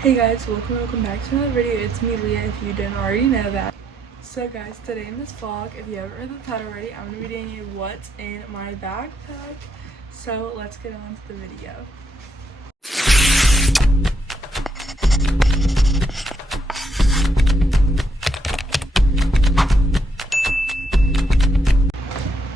Hey guys, welcome back to another video. It's me, Leah, if you didn't already know that. So guys, today in this vlog, if you haven't read the title already, I'm going to be doing you what's in my backpack. So let's get on to the video.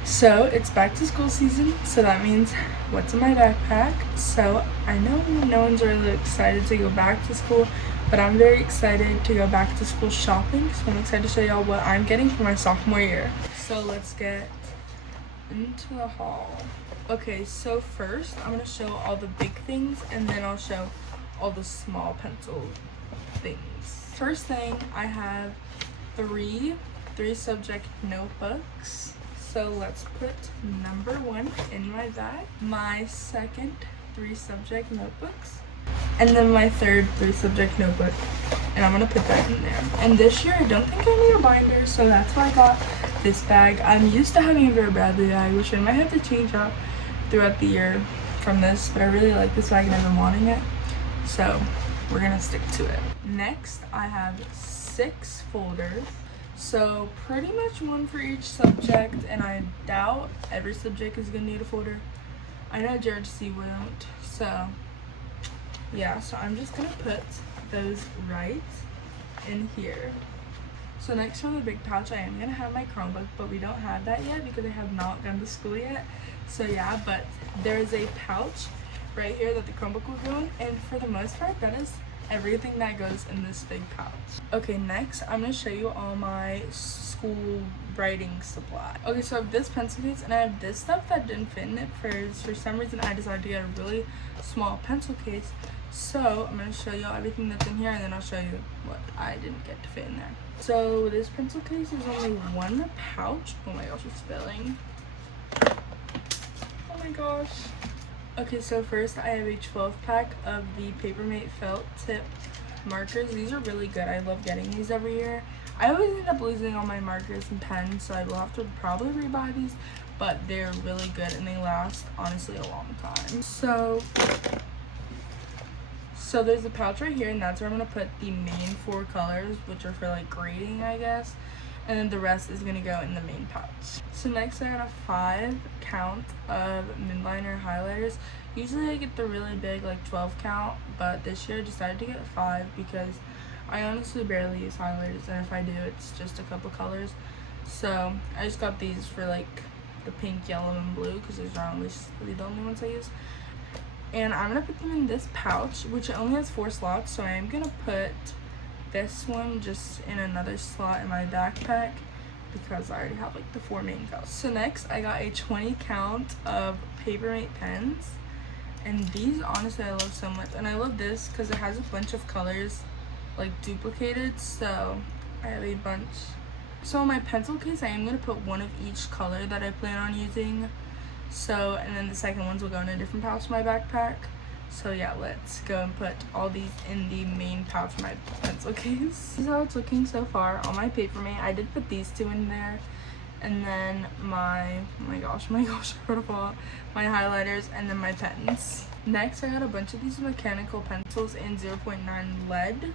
So it's back to school season, so that means what's in my backpack. So I know no one's really excited to go back to school, but I'm very excited to go back to school shopping. So I'm excited to show y'all what I'm getting for my sophomore year. So let's get into the haul. Okay, so first I'm gonna show all the big things and then I'll show all the small pencil things. First thing, I have three subject notebooks. So let's put number one in my bag, my second 3 subject notebooks, and then my third 3 subject notebook, and I'm gonna put that in there. And this year I don't think I need a binder, so that's why I got this bag. I'm used to having a Vera Bradley bag, which I might have to change out throughout the year from this, but I really like this bag and I've been wanting it, so we're gonna stick to it. Next, I have 6 folders. So pretty much one for each subject, and I doubt every subject is gonna need a folder. I know Jared C won't, so yeah, so I'm just gonna put those right in here. So next from the big pouch, I am gonna have my Chromebook, but we don't have that yet because I have not gone to school yet. So yeah, but there's a pouch right here that the Chromebook will go in, and for the most part, that is everything that goes in this big pouch. Okay, next I'm gonna show you all my school writing supply. Okay, so I have this pencil case and I have this stuff that didn't fit in it. For some reason I decided to get a really small pencil case. So I'm gonna show you all everything that's in here and then I'll show you what I didn't get to fit in there. So this pencil case is only one pouch. Oh my gosh, it's spilling. Oh my gosh. Okay, so first I have a 12-pack of the Papermate felt tip markers. These are really good. I love getting these every year. I always end up losing all my markers and pens, so I will have to probably rebuy these, but they're really good and they last honestly a long time. So there's a pouch right here, and that's where I'm gonna put the main 4 colors, which are for like grading, I guess. And then the rest is gonna go in the main pouch. So next I got a 5 count of midliner highlighters. Usually I get the really big like 12 count, but this year I decided to get 5 because I honestly barely use highlighters, and if I do, it's just a couple colors. So I just got these for like the pink, yellow, and blue because those are the only ones I use. And I'm gonna put them in this pouch, which only has 4 slots, so I am gonna put this one just in another slot in my backpack because I already have like the 4 main colors. So next I got a 20 count of Papermate pens, and these honestly I love so much, and I love this because it has a bunch of colors like duplicated, so I have a bunch. So in my pencil case I am going to put one of each color that I plan on using, so and then the second ones will go in a different pouch in my backpack. So yeah, let's go and put all these in the main pouch of my pencil case. This is how it's looking so far on my Papermate. I did put these 2 in there, and then my my gosh, I wrote a fall, my highlighters, and then my pens. Next I got a bunch of these mechanical pencils in 0.9 lead.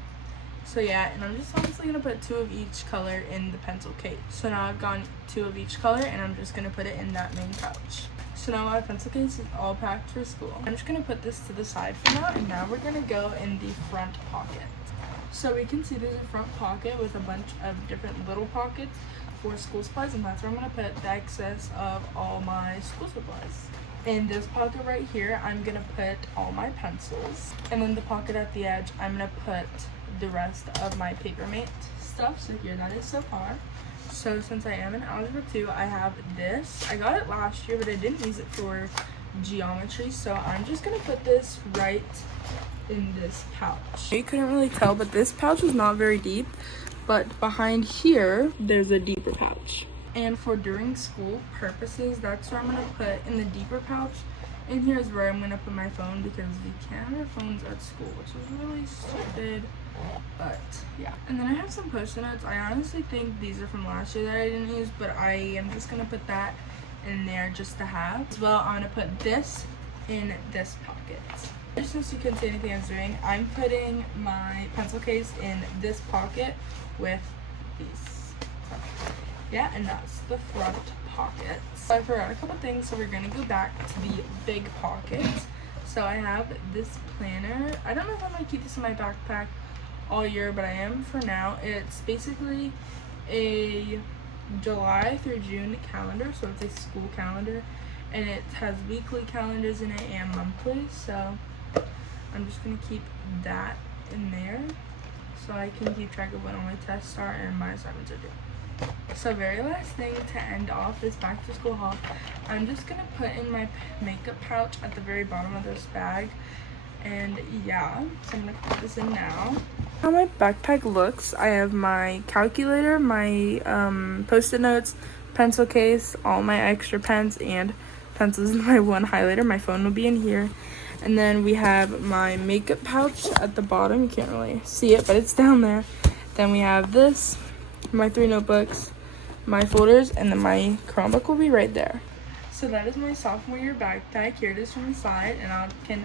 So yeah, and I'm just honestly gonna put 2 of each color in the pencil case. So now I've gone 2 of each color, and I'm just gonna put it in that main pouch. So now my pencil case is all packed for school. I'm just gonna put this to the side for now, and now we're gonna go in the front pocket. So we can see there's a front pocket with a bunch of different little pockets for school supplies, and that's where I'm gonna put the excess of all my school supplies. In this pocket right here, I'm gonna put all my pencils, and then the pocket at the edge, I'm gonna put the rest of my Papermate stuff. So here that is so far. So since I am in Algebra 2, I have this. I got it last year, but I didn't use it for geometry, so I'm just gonna put this right in this pouch. You couldn't really tell, but this pouch is not very deep, but behind here, there's a deeper pouch. And for during school purposes, that's where I'm gonna put in the deeper pouch. And here's where I'm gonna put my phone because we can't have our phones at school, which is really stupid. But yeah, and then I have some post-it notes. I honestly think these are from last year that I didn't use, but I am just gonna put that in there just to have. As well, I'm gonna put this in this pocket. Just since you couldn't see anything I was doing, I'm putting my pencil case in this pocket with these. So, yeah, and that's the front pocket. So I forgot a couple things, so we're gonna go back to the big pocket. So I have this planner. I don't know if I'm gonna keep this in my backpack all year, but I am for now. It's basically a July through June calendar, so it's a school calendar, and it has weekly calendars in it and monthly. So I'm just gonna keep that in there so I can keep track of when all my tests are and my assignments are due. So very last thing to end off this back to school haul, I'm just gonna put in my makeup pouch at the very bottom of this bag. And yeah, so I'm gonna put this in now. How my backpack looks, I have my calculator, my post-it notes, pencil case, all my extra pens and pencils, and my one highlighter. My phone will be in here. And then we have my makeup pouch at the bottom. You can't really see it, but it's down there. Then we have this, my 3 notebooks, my folders, and then my Chromebook will be right there. So that is my sophomore year backpack. Here it is from the side, and I can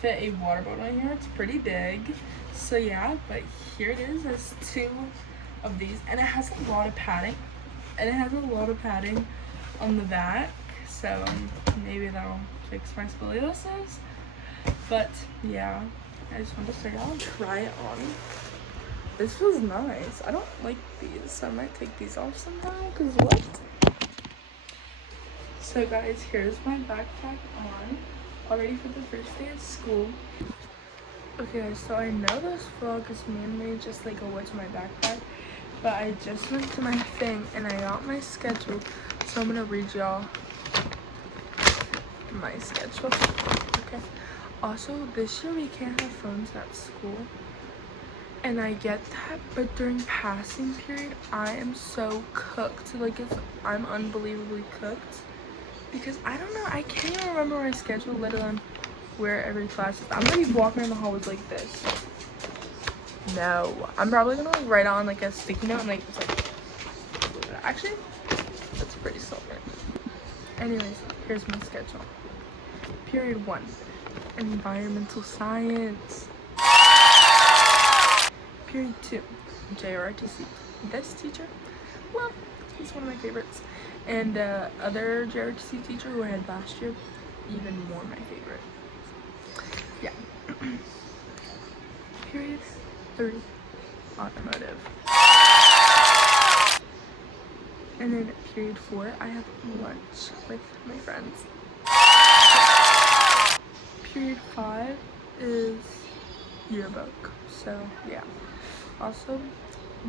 fit a water bottle in here. It's pretty big. So yeah, but here it is. There's 2 of these, and it has a lot of padding. On the back. So maybe that'll fix my scoliosis. But yeah, I just wanted to say I'll try it on. This feels nice. I don't like these, so I might take these off somehow, because what? So guys, here's my backpack on, all ready for the first day of school. Okay guys, so I know this vlog is mainly just like a what's my backpack, but I just went to my thing and I got my schedule, so I'm gonna read y'all my schedule. Okay. Also, this year we can't have phones at school, and I get that, but during passing period, I am so cooked. Like, I'm unbelievably cooked, because I don't know, I can't even remember my schedule, let alone where every class is. I'm gonna be walking around the hallways like this. No, I'm probably gonna like write on like a sticky note and like, it's like, actually, that's pretty solid. Anyways, here's my schedule. Period 1, environmental science. Period 2, JROTC. This teacher, well, he's one of my favorites. And other JROTC teacher who I had last year, even more my favorite. Yeah. Period 3, automotive. And then period 4, I have lunch with my friends. Period 5 is yearbook. So yeah. Also,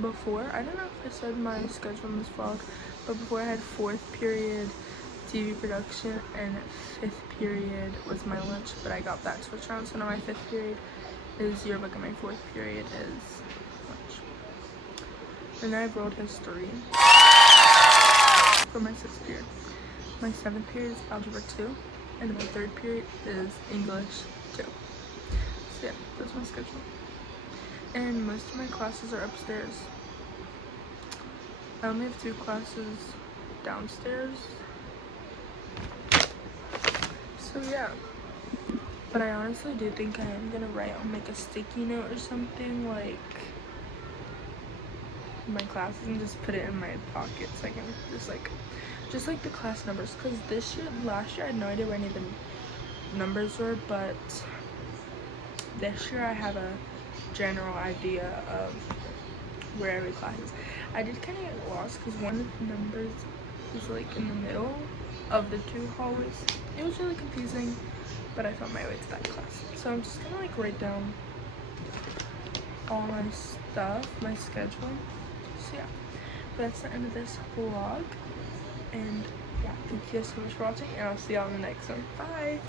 before, I don't know if I said my schedule in this vlog, but before I had 4th period TV production and 5th period was my lunch, but I got that switched around, so now my 5th period is yearbook and my 4th period is lunch. And then I have world history for my 6th period. My 7th period is algebra 2, and my 3rd period is English 2. So yeah, that's my schedule. And most of my classes are upstairs. I only have 2 classes downstairs. So yeah. But I honestly do think I am gonna write on like a sticky note or something, like my classes, and just put it in my pocket so I can just like the class numbers, because last year I had no idea where any of the numbers were, but this year I have a general idea of where every class is. I did kind of get lost because one of the numbers is like in the middle of the 2 hallways. It was really confusing, but I found my way to that class. So I'm just gonna like write down all my stuff, my schedule. So yeah, but that's the end of this vlog, and yeah, thank you guys so much for watching, and I'll see y'all in the next one. Bye.